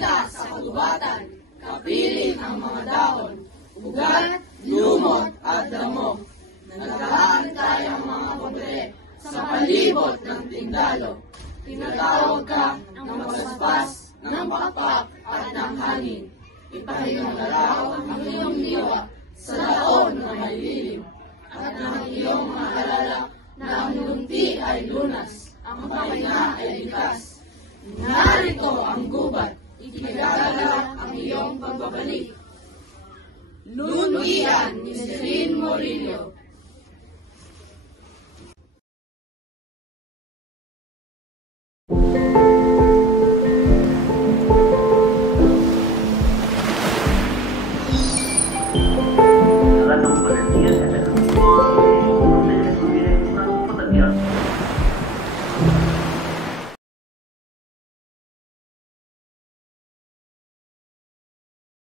Balita sa kagubatan, kapiling ang mga dahon, ugat, lumot at damo. Naghaantay ang mga pobre sa palibot ng tindalo. Tinatawag ka ng magaspas, ng pakpak at ng hangin. Ipahinga galaw ang iyong diwa sa laon na may lilim. At ng iyong mga alala na ang lunti ay lunas, ang pahinga ay likas. Narito ang gubat, ikinagagala ang iyong pagbabalik. Luntian ni Celine Morillo. Ratong Volunteers